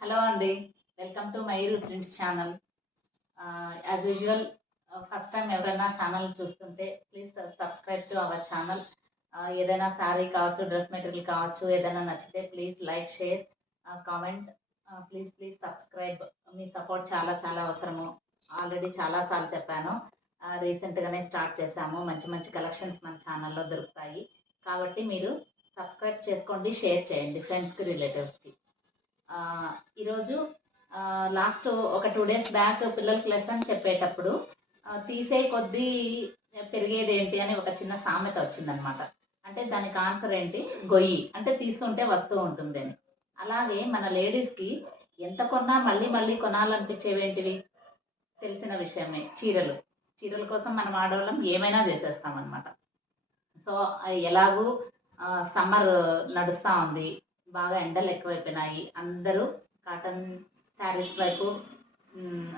Hello అండి. Welcome to Mayuri prints channel. As usual first time ఎవరైనా channel చూస్తుంటే please subscribe to our channel. ఏదైనా శారీ కావచ్చు, డ్రెస్ మెటీరియల్ కావచ్చు, ఏదైనా నచ్చితే please like, share, comment. Please subscribe. Me support చాలా చాలా అవసరము. ఆల్రెడీ చాలా సార్లు చెప్పాను. రీసెంట్‌గానే స్టార్ట్ చేశాము. మంచి మంచి కలెక్షన్స్ మన ఛానల్‌లో దొరుకుతాయి. కాబట్టి మీరు సబ్స్క్రైబ్ చేసుకోండి, షేర్ చేయండి ఫ్రెండ్స్‌కి, రిలేటివ్స్‌కి. ఈరోజు లాస్ట్ ఒక 2 డేస్ బ్యాక్ పిల్లలకి లెసన్ చెప్పేటప్పుడు తీసే కొద్దీ పెరిగేది ఏంటి అని ఒక చిన్న సామెత వచ్చిందనమాట. అంటే దానికి ఆన్సర్ ఏంటి? గొయ్యి. అంటే తీసుకుంటే వస్తూ ఉంటుంది అని. అలాగే మన లేడీస్‌కి ఎంత కొన్నా మళ్ళీ మళ్ళీ కొనాలనిపించేవేంటివి? తెలిసిన విషయమే చీరలు. చీరల కోసం మనం ఆడవాళ్ళం ఏమైనా చేసేస్తామనమాట. సో, ఎలాగూ సమ్మర్ నడుస్తా ఉంది. బాగా ఎండలు ఎక్కువైపోయినాయి. అందరూ కాటన్ శారీస్ వైపు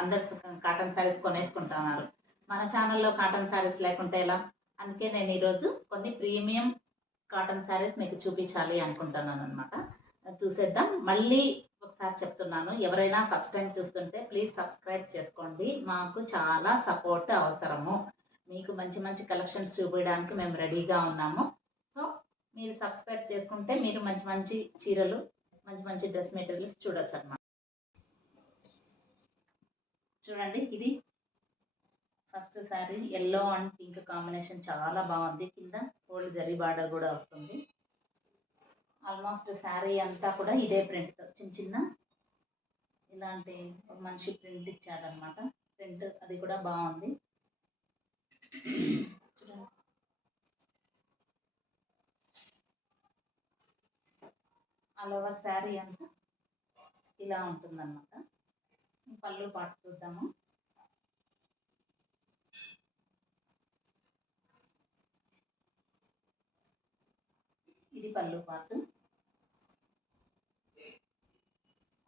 అందరూ కాటన్ శారీస్ కొనేసుకుంటున్నారు. మన ఛానల్‌లో కాటన్ శారీస్ లేకుంటే ఎలా? అందుకే నేను ఈరోజు కొన్ని ప్రీమియం కాటన్ శారీస్ మీకు చూపించాలి అనుకుంటున్నాననమాట. చూసేద్దాం. మళ్ళీ ఒకసారి చెప్తున్నాను. ఎవరైనా ఫస్ట్ టైం చూస్తుంటే ప్లీజ్ సబ్స్క్రైబ్ చేసుకోండి. మాకు చాలా సపోర్ట్ అవసరము. మీకు మంచి మంచి కలెక్షన్స్ చూపించడానికి మేము రెడీగా ఉన్నాము. సో, మీరు సబ్స్క్రైబ్ చేసుకుంటే మీరు మంచి మంచి చీరలు, మంచి మంచి డ్రెస్ మెటీరియల్స్ చూడొచ్చనమాట. చూడండి, ఇది first sari yellow and pink combination చాలా బాగుంది. కింద గోల్డ్ జరీ బార్డర్ కూడా వస్తుంది. ఆల్మోస్ట్ శారీ అంతా కూడా ఇదే ప్రింట్‌తో చిన్న చిన్న ఇలాంటి ఒక మనిషి ప్రింట్ ఇచ్చాడనమాట. ప్రింట్ అది కూడా బాగుంది. చూడండి, ఆల్ ఓవర్ శారీ అంతా ఇలా ఉంటుందన్నమాట. పళ్ళు పాటు చూద్దాము. ఇది పళ్ళు పాటు.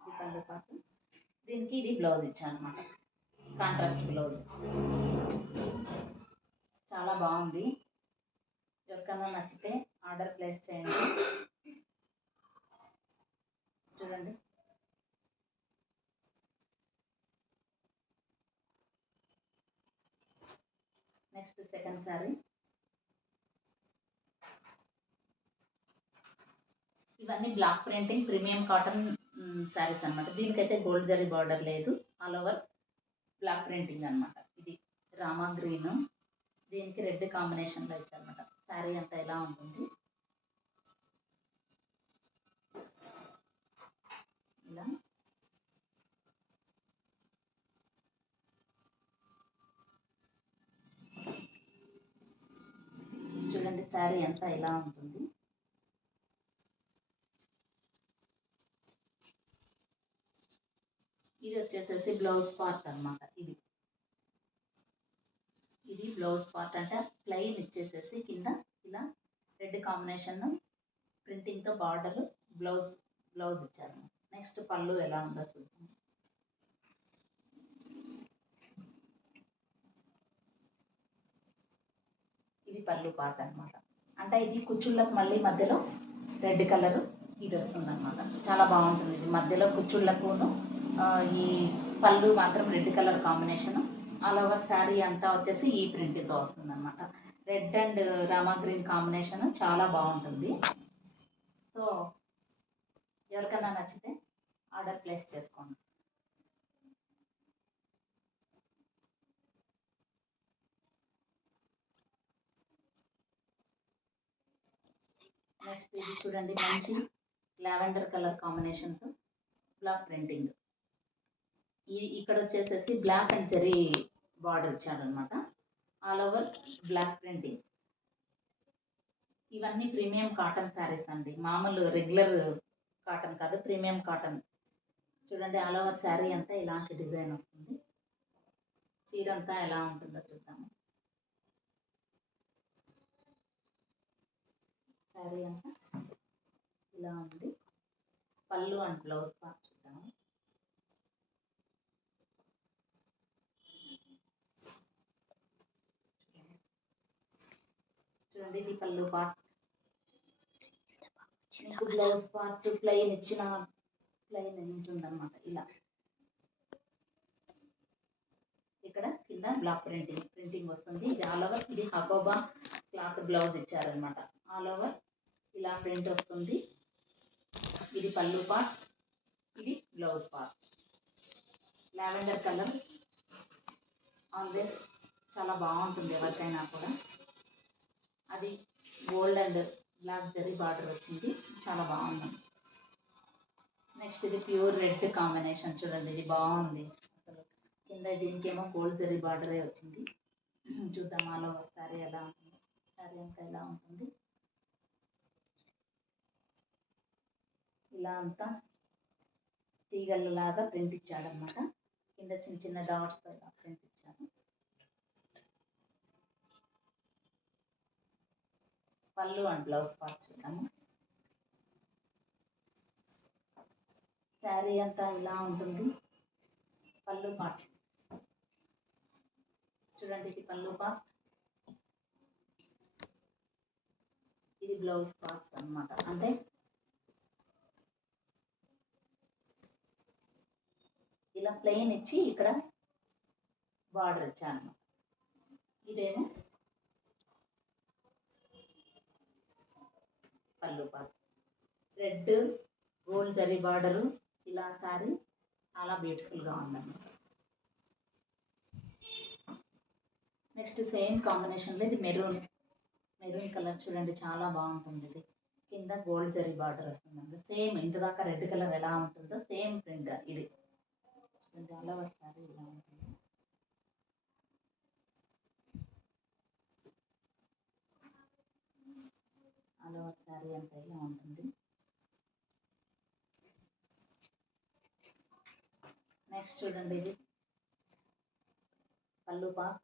ఇది పళ్ళు పాటు. దీనికి ఇది బ్లౌజ్ ఇచ్చానమాట. Contrast blouse. చాలా బాగుంది. ఎవరికైనా నచ్చితే ఆర్డర్ ప్లేస్ చేయండి. చూడండి, నెక్స్ట్ సెకండ్ శారీ. ఇవన్నీ block printing premium cotton saris అనమాట. దీనికైతే గోల్డ్ జరీ బార్డర్ లేదు. ఆల్ ఓవర్ బ్లాక్ ప్రింటింగ్ అనమాట. ఇది రామా గ్రీన్, దీనికి రెడ్ కాంబినేషన్లో ఇచ్చారనమాట. శారీ అంతా ఎలా ఉంటుంది? ఇలా చూడండి, శారీ అంతా ఎలా ఉంటుంది? ఇది వచ్చేసేసి బ్లౌజ్ పార్ట్ అనమాట. ఇది బ్లౌజ్ పార్ట్. అంటే ప్లెయిన్ ఇచ్చేసేసి కింద ఇలా రెడ్ కాంబినేషన్ ప్రింటింగ్తో బార్డర్ బ్లౌజ్ ఇచ్చారు. నెక్స్ట్ పళ్ళు ఎలా ఉందో చూద్దాం. ఇది పళ్ళు పార్ట్ అనమాట. అంటే ఇది కుచ్చుళ్ళకు మళ్ళీ మధ్యలో రెడ్ కలర్ ఇది వస్తుంది అనమాట. చాలా బాగుంటుంది. ఇది మధ్యలో కుచ్చుళ్ళకును ఈ పళ్ళు మాత్రం red colour combination. All over sari అంతా వచ్చేసి ఈ ప్రింట్తో వస్తుంది అనమాట. Red and Rama green combination చాలా బాగుంటుంది. సో, ఎవరికైనా నచ్చితే ఆర్డర్ ప్లేస్ చేసుకోండి. నెక్స్ట్ ఇది చూడండి, మంచి లావెండర్ కలర్ కాంబినేషన్తో బ్లాక్ ప్రింటింగ్. ఇక్కడ వచ్చేసేసి బ్లాక్ అండ్ జెరీ బార్డర్ ఇచ్చాడనమాట. All over block printing. ఇవన్నీ ప్రీమియం కాటన్ శారీస్ అండి. మామూలు రెగ్యులర్ కాటన్ కాదు, ప్రీమియం కాటన్. చూడండి, ఆల్ ఓవర్ శారీ అంతా ఇలాంటి డిజైన్ వస్తుంది. చీర అంతా ఎలా ఉంటుందో చూద్దాము. శారీ అంతా ఇలా ఉంది. పళ్ళు అండ్ బ్లౌజ్ పార్ట్ చూద్దాము. చూడండి, ఇది పళ్ళు పార్ట్. మీకు బ్లౌజ్ పార్ట్ ప్లెయిన్ ఇచ్చిన ప్లెయిన్ ఉంటుందన్నమాట. ఇలా ఇక్కడ కింద బ్లాక్ ప్రింటింగ్ వస్తుంది. ఇది ఆల్ ఓవర్. ఇది హకోబా క్లాత్ బ్లౌజ్ ఇచ్చారనమాట. ఆల్ ఓవర్ ఇలా ప్రింట్ వస్తుంది. ఇది పళ్ళు పార్ట్, ఇది blouse part. Lavender colour always చాలా బాగుంటుంది ఎవరికైనా కూడా. అది gold and black zari border వచ్చింది, చాలా బాగుంది. నెక్స్ట్ ఇది ప్యూర్ రెడ్ కాంబినేషన్. చూడండి, ఇది బాగుంది అసలు. కింద దీనికేమో గోల్డ్ జరీ బార్డరే వచ్చింది. చూద్దాం ఆల్ ఓవర్ శారీ ఎలా ఉంటుంది. శారీ అంతా ఎలా ఉంటుంది. ఇలా అంతా తీగలలాగా ప్రింట్ ఇచ్చాడనమాట. కింద చిన్న చిన్న డాట్స్తో ఇలా ప్రింట్ ఇచ్చాడు. పళ్ళు అండ్ బ్లౌజ్ పార్ట్ చూద్దాము. శారీ అంతా ఇలా ఉంటుంది. పళ్ళు పార్ట్ చూడండి, ఇది పళ్ళు పార్ట్, ఇది బ్లౌజ్ పార్ట్ అనమాట. అంటే ఇలా ప్లెయిన్ ఇచ్చి ఇక్కడ బార్డర్ ఇచ్చాను. ఇదేమో పళ్ళు part, red gold zari border. ఇలా శారీ చాలా బ్యూటిఫుల్గా ఉందన్నమాట. నెక్స్ట్ సేమ్ కాంబినేషన్లో ఇది మెరూన్ కలర్. చూడండి, చాలా బాగుంటుంది. ఇది కింద గోల్డ్ జరీ బార్డర్ వస్తుందండి. సేమ్ ఇంతదాకా రెడ్ కలర్ ఎలా ఉంటుందో సేమ్ ప్రింట్ ఇది. ఆల్ ఓవర్ శారీ ఇలా ఉంటుంది. ఆల్ ఓవర్ శారీ అంతా ఇలా ఉంటుంది. నెక్స్ట్ చూడండి, ఇది పళ్ళు పార్ట్,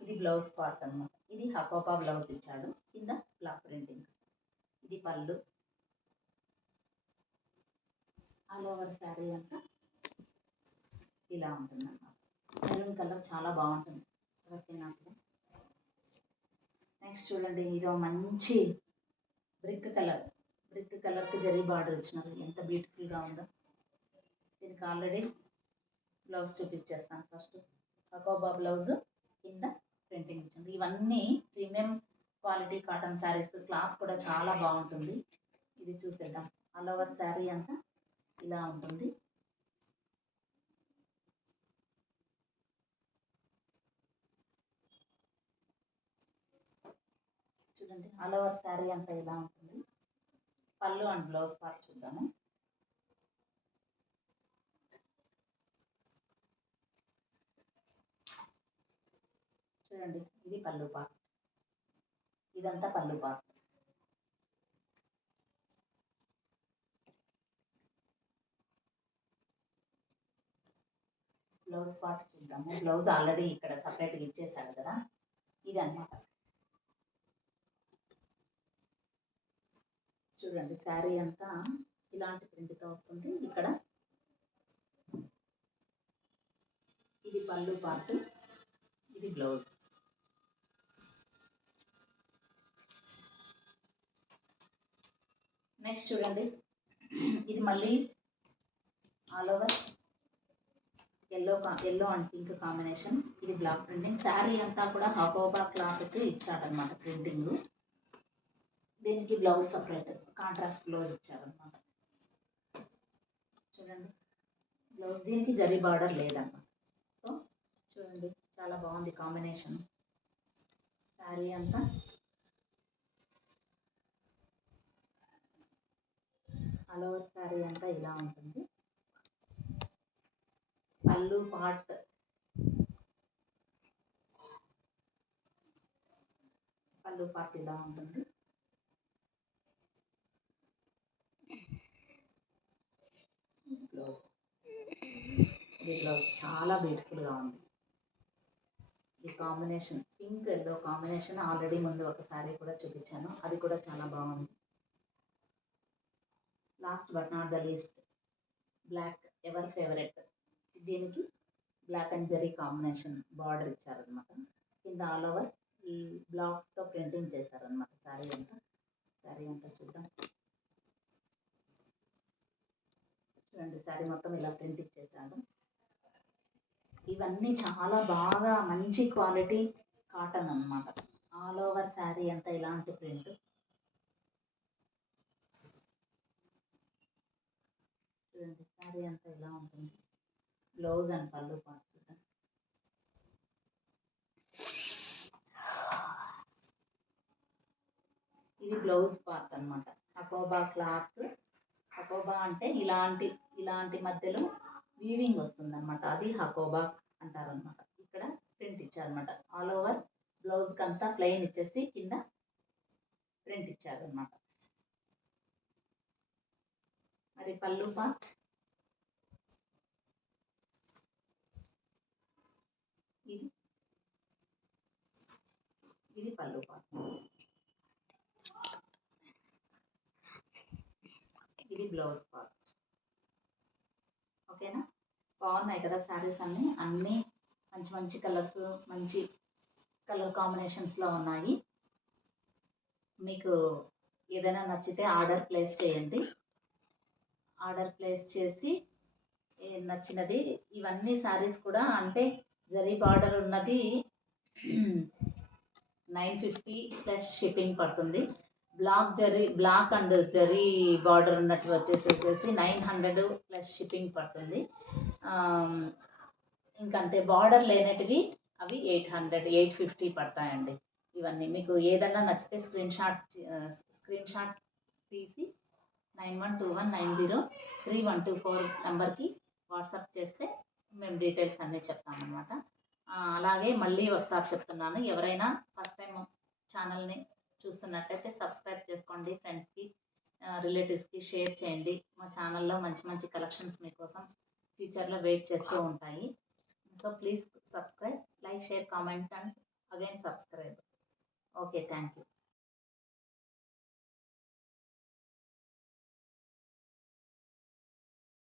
ఇది బ్లౌజ్ పార్ట్ అన్నమాట. ఇది హకోపా బ్లౌజ్ ఇచ్చాడు, కింద బ్లాక్ ప్రింటింగ్. ఇది పళ్ళు. ఆల్ ఓవర్ శారీ అంతా ఇలా ఉంటుంది అన్నమాట. మెరూన్ కలర్ చాలా బాగుంటుంది ఎవరికైనా కూడా. నెక్స్ట్ చూడండి, ఇదో మంచి బ్రిక్ కలర్కి జరీ బార్డర్ ఇచ్చినారు. ఎంత బ్యూటిఫుల్గా ఉందో. దీనికి ఆల్రెడీ బ్లౌజ్ చూపించేస్తాను. ఫస్ట్ హకోబా బ్లౌజ్, కింద ప్రింటింగ్ ఇచ్చింది. ఇవన్నీ premium quality cotton saris. Cloth కూడా చాలా బాగుంటుంది. ఇది చూసేద్దాం. ఆల్ ఓవర్ శారీ అంతా ఇలా ఉంటుంది. చూడండి, ఆల్ ఓవర్ శారీ అంతా ఇలా ఉంటుంది. పళ్ళు అండ్ బ్లౌజ్ పార్ట్ చూద్దాము. చూడండి, ఇది పళ్ళు పార్ట్, ఇదంతా పళ్ళు పార్ట్. బ్లౌజ్ పార్ట్ చూద్దాము. బ్లౌజ్ ఆల్రెడీ ఇక్కడ సపరేట్గా ఇచ్చేసాడు కదా, ఇది అన్నమాట. చూడండి, శారీ అంతా ఇలాంటి ప్రింట్తో వస్తుంది. ఇక్కడ ఇది పళ్ళు పార్ట్, ఇది బ్లౌజ్. నెక్స్ట్ చూడండి, ఇది మళ్ళీ all over yellow and pink combination. ఇది బ్లాక్ ప్రింటింగ్. శారీ అంతా కూడా హకోబా క్లాత్కి ఇచ్చాడనమాట ప్రింటింగ్. దీనికి బ్లౌజ్ సపరేట్ కాంట్రాస్ట్ బ్లౌజ్ ఇచ్చారనమాట. చూడండి, బ్లౌజ్ దీనికి జరీ బార్డర్ లేదన్నమాట. సో చూడండి, చాలా బాగుంది కాంబినేషన్. శారీ అంతా ఆల్ ఓవర్ శారీ అంతా ఇలా ఉంటుంది. పళ్ళు పార్ట్, ఇలా ఉంటుంది. బ్లౌజ్, ఇది బ్లౌజ్ చాలా బ్యూటిఫుల్గా ఉంది. ఈ combination pink yellow combination already ముందు ఒక శారీ కూడా చూపించాను, అది కూడా చాలా బాగుంది. Last but not the least, black ever favourite. దీనికి black and zari combination border ఇచ్చారనమాట. కింద ఆల్ ఓవర్ ఈ బ్లాక్స్తో ప్రింట్ ప్రింటింగ్ చేశారనమాట. శారీ అంతా చూద్దాం. చూడండి, శారీ మొత్తం ఇలా ప్రింటింగ్ చేశాను. ఇవన్నీ చాలా బాగా మంచి క్వాలిటీ కాటన్ అన్నమాట. ఆల్ ఓవర్ శారీ అంతా ఇలాంటి ప్రింట్. చూడండి, శారీ అంతా ఇలా ఉంటుంది. బ్లౌజ్ అండ్ పళ్ళు పార్ట్ చూద్దాం. ఇది బ్లౌజ్ పార్ట్ అన్నమాట. హకోబా క్లాత్. హకోబా అంటే ఇలాంటి మధ్యలో వీవింగ్ వస్తుంది అనమాట. అది హకోబా అంటారనమాట. ఇక్కడ ప్రింట్ ఇచ్చారనమాట. ఆల్ ఓవర్ బ్లౌజ్కి అంతా ప్లెయిన్ ఇచ్చేసి కింద ప్రింట్ ఇచ్చారనమాట. మరి పళ్ళు పార్ట్ ఇది పళ్ళు పార్ట్. ఇది బ్లౌజ్ పార్ట్. ఓకేనా? బాగున్నాయి కదా శారీస్ అన్నీ మంచి మంచి కలర్స్, మంచి కలర్ కాంబినేషన్స్లో ఉన్నాయి. మీకు ఏదైనా నచ్చితే ఆర్డర్ ప్లేస్ చేయండి. ఆర్డర్ ప్లేస్ చేసి నచ్చినది. ఇవన్నీ శారీస్ కూడా అంటే జరీ బార్డర్ ఉన్నది 950 ప్లస్ షిప్పింగ్ పడుతుంది. బ్లాక్ అండ్ జరీ బార్డర్ ఉన్నట్టు వచ్చేసేసి 900 ప్లస్ షిప్పింగ్ పడుతుంది. ఇంకంతే బార్డర్ లేనటివి అవి 800, 850 పడతాయండి. ఇవన్నీ మీకు ఏదైనా నచ్చితే స్క్రీన్ షాట్ తీసి 9121903124 నెంబర్కి వాట్సాప్ చేస్తే మేము డీటెయిల్స్ అన్నీ చెప్తామన్నమాట. అలాగే మళ్ళీ ఒకసారి చెప్తున్నాను, ఎవరైనా ఫస్ట్ టైం ఛానల్ని చూస్తున్నట్టయితే సబ్స్క్రైబ్ చేసుకోండి. ఫ్రెండ్స్కి, రిలేటివ్స్కి షేర్ చేయండి. మా ఛానల్లో మంచి మంచి కలెక్షన్స్ మీకోసం ఫ్యూచర్లో వెయిట్ చేస్తూ ఉంటాయి. So please subscribe, like, share, comment and again subscribe. Okay, thank you.